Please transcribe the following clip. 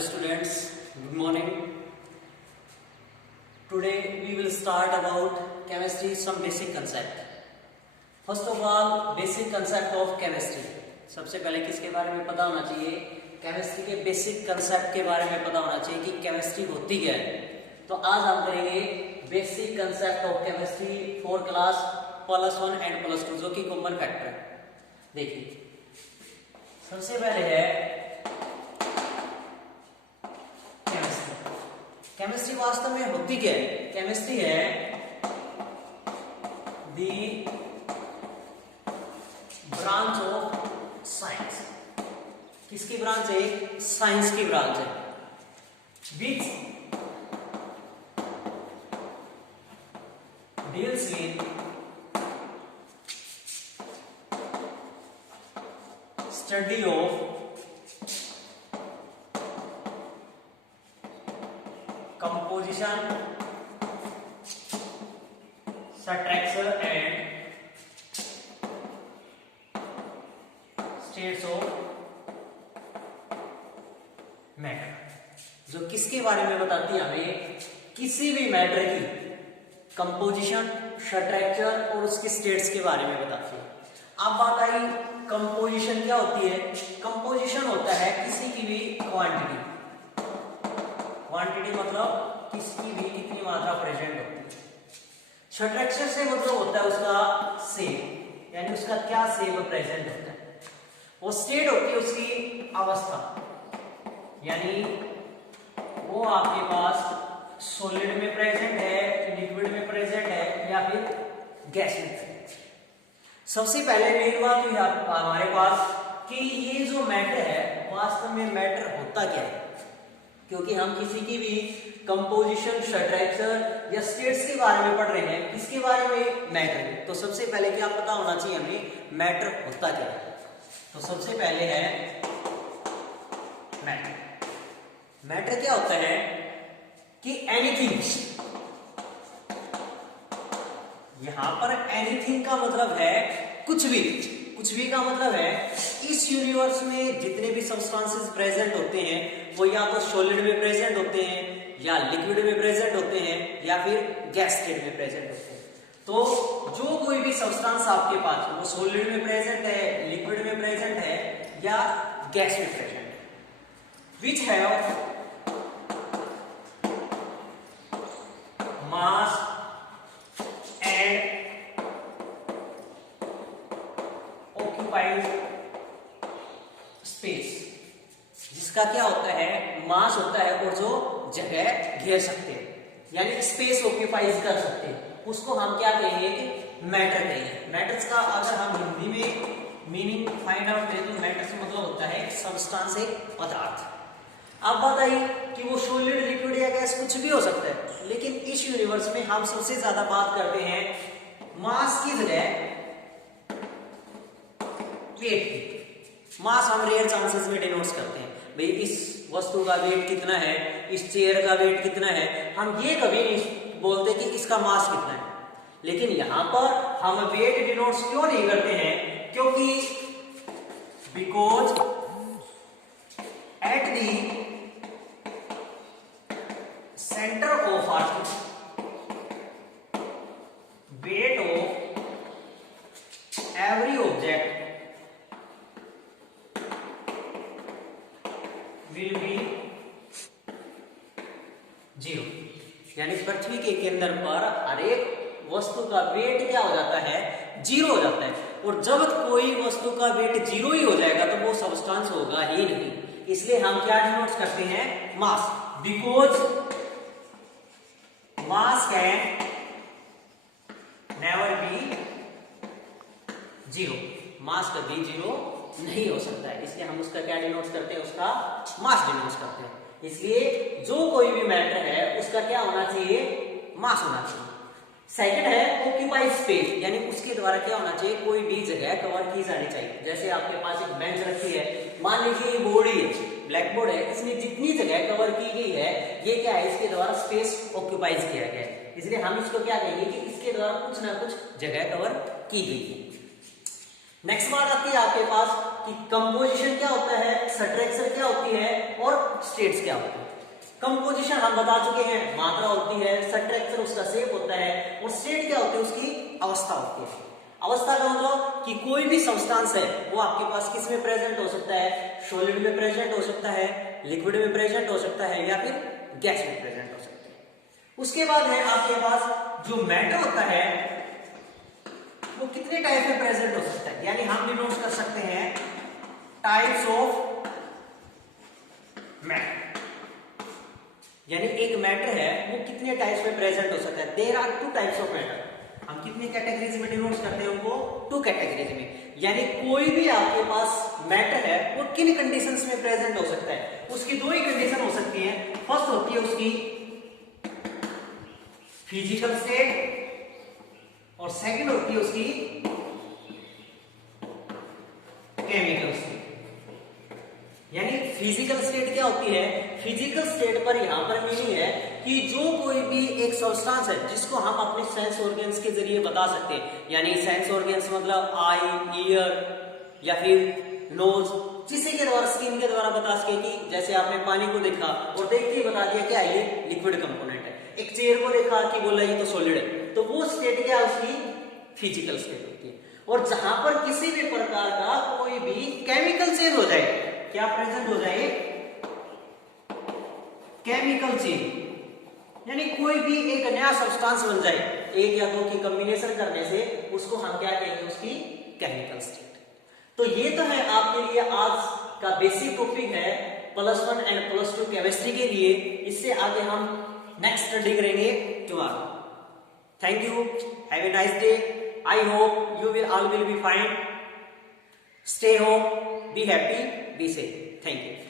Hello students, good morning. Today we will start about chemistry, some basic concept. First of all, basic concept of chemistry. सबसे पहले किसके बारे में पता होना चाहिए? केमिस्ट्री के बेसिक कंसेप्ट के बारे में पता होना चाहिए कि केमिस्ट्री होती क्या है. तो आज हम करेंगे basic concept of chemistry for class +1 and +2 जो कि कॉमन फैक्टर है. देखिए सबसे पहले है केमिस्ट्री वास्तव में होती क्या है? केमिस्ट्री है दी ब्रांच ऑफ साइंस. किसकी ब्रांच है? साइंस की ब्रांच है. Which deals with study of composition, structure and states of matter. जो किसके बारे में बताती है? हमें किसी भी मैटर की कंपोजिशन, स्ट्रक्चर और उसके स्टेट्स के बारे में बताती है. अब बात आई कंपोजिशन क्या होती है? कंपोजिशन होता है किसी की भी क्वांटिटी. क्वांटिटी मतलब किसकी भी कितनी मात्रा प्रेजेंट होती है. स्ट्रक्चर से मतलब होता है उसका शेप, यानी उसका क्या शेप प्रेजेंट होता है. वो स्टेट होती है उसकी अवस्था, यानी वो आपके पास सॉलिड में प्रेजेंट है, लिक्विड में प्रेजेंट है या फिर गैस में प्रेजेंट. सबसे पहले मेन बात हुई हमारे पास कि ये जो मैटर है वास्तव में मैटर होता क्या है. क्योंकि हम किसी की भी कंपोजिशन, स्ट्रक्चर या स्टेट्स के बारे में पढ़ रहे हैं. किसके बारे में? मैटर में. तो सबसे पहले क्या पता होना चाहिए हमें? मैटर होता क्या है. तो सबसे पहले है मैटर. मैटर क्या होता है कि एनीथिंग. यहां पर एनीथिंग का मतलब है कुछ भी. कुछ भी का मतलब है इस यूनिवर्स में जितने भी सब्सटेंसेस प्रेजेंट होते हैं वो या तो सॉलिड में प्रेजेंट होते हैं या लिक्विड में प्रेजेंट होते हैं या फिर गैस स्टेट में प्रेजेंट होते हैं. तो जो कोई भी सब्सटेंस आपके पास वो सॉलिड में प्रेजेंट है, लिक्विड में प्रेजेंट है या गैस में प्रेजेंट है, which have mass and occupied space. जिसका क्या होता है? मास होता है और जो जगह घेर सकते हैं, यानी स्पेस ऑक्यूपाइज कर सकते हैं, उसको हम क्या कहेंगे कि मैटर कहेंगे. मैटर्स का अगर हम हिंदी में मीनिंग फाइंड आउट करें तो मैटर्स मतलब होता है सब्सटेंस, एक पदार्थ. अब बात आई कि वो सॉलिड, लिक्विड या गैस कुछ भी हो सकता है, लेकिन इस यूनिवर्स में हम सबसे ज्यादा बात करते हैं मास की जगह वेट की. मास हम रेयर चांसेस में डिनोट करते हैं. भाई इस वस्तु का वेट कितना है, इस चेयर का वेट कितना है, हम ये कभी नहीं बोलते कि इसका मास कितना है. लेकिन यहां पर हम वेट डिनोट क्यों नहीं करते हैं? क्योंकि because at the centre of earth weight of every object will be 0. यानी पृथ्वी के केंद्र पर हर एक वस्तु का वेट क्या हो जाता है? 0 हो जाता है. और जब कोई वस्तु का वेट 0 ही हो जाएगा तो वो सब्सटेंस होगा ही नहीं. इसलिए हम क्या डिनोट करते हैं? Mass. Because mass can never be 0. Mass कभी 0 नहीं हो सकता है. इसलिए हम उसका क्या डिनोट करते हैं? उसका मास डिनोट करते हैं. इसलिए जो कोई भी मैटर है उसका क्या होना चाहिए? मास होना चाहिए. सेकंड है ऑक्यूपाइड स्पेस, यानी उसके द्वारा क्या होना चाहिए? कोई भी जगह कवर की जानी चाहिए. जैसे आपके पास एक बेंच रखी है, मान लीजिए ये बोर्ड ही है, ब्लैक बोर्ड है, इसमें जितनी जगह कवर की गई है ये क्या है? इसके द्वारा स्पेस ऑक्यूपाइज किया गया है. इसलिए हम इसको क्या कहेंगे कि इसके द्वारा कुछ ना कुछ जगह कवर की गई है. नेक्स्ट बात आती है आपके पास कि कंपोजिशन क्या होता है, स्ट्रक्चर क्या होती है और स्टेट्स क्या होते हैं। कंपोजिशन हम बता चुके हैं, मात्रा होती है, स्ट्रक्चर उसका शेप होता है, और स्टेट क्या होती है, उसकी अवस्था होती है। अवस्था का मतलब कि कोई भी सब्सटेंस है वो आपके पास किस में प्रेजेंट हो सकता है, सॉलिड में प्रेजेंट हो सकता है, लिक्विड में प्रेजेंट हो सकता है, या फिर गैस में प्रेजेंट हो सकता है। उसके बाद है आपके पास जो मैटर होता है वो कितने टाइप में प्रेजेंट हो सकता है, यानी हम डिनोट कर सकते हैं टाइप्स ऑफ मैटर, यानी एक मैटर है वो कितने टाइप्स में प्रेजेंट हो सकता है। There are 2 types of matter. हम कितनी कैटेगरीज में डिनोट करते हैं उनको, 2 कैटेगरीज में। यानी कोई भी आपके पास मैटर है वो किन कंडीशंस में प्रेजेंट हो सकता है, उसकी 2 ही कंडीशन हो सकती है। फर्स्ट होती है उसकी फिजिकल स्टेट, और सेकंड होती है उसकी केमिकल स्टेट। यानी फिजिकल स्टेट क्या होती है, फिजिकल स्टेट पर यहां पर मीनिंग है कि जो कोई भी एक सब्सटेंस है जिसको हम अपने सेंस ऑर्गन्स के जरिए बता सकते हैं, यानी सेंस ऑर्गन्स मतलब आई, ईयर या फिर नोज, जिसके के द्वारा, स्किन के द्वारा बता सके कि जैसे आपने पानी को देखा और देखते ही बता दिया क्या ये लिक्विड कंपोनेंट है, एक चेयर को देखा कि बोला ये तो सॉलिड है, तो वो स्टेट क्या उसकी फिजिकल स्टेट होती है। और जहां पर किसी भी प्रकार का कोई भी केमिकल चेंज हो जाए, क्या प्रेजेंट हो जाए, केमिकल चेंज, यानी कोई भी एक नया सब्सटेंस बन जाए, एक या दो की कॉम्बिनेशन करने से, उसको हम क्या कहेंगे, उसकी केमिकल स्टेट। तो ये तो है आपके लिए आज का बेसिक टॉपिक है +1 एंड +2 केमिस्ट्री के लिए। इससे आगे हम नेक्स्ट स्टडी करेंगे tomorrow. Thank you, have a nice day. I hope you will all will be fine. Stay home, be happy, be safe. Thank you.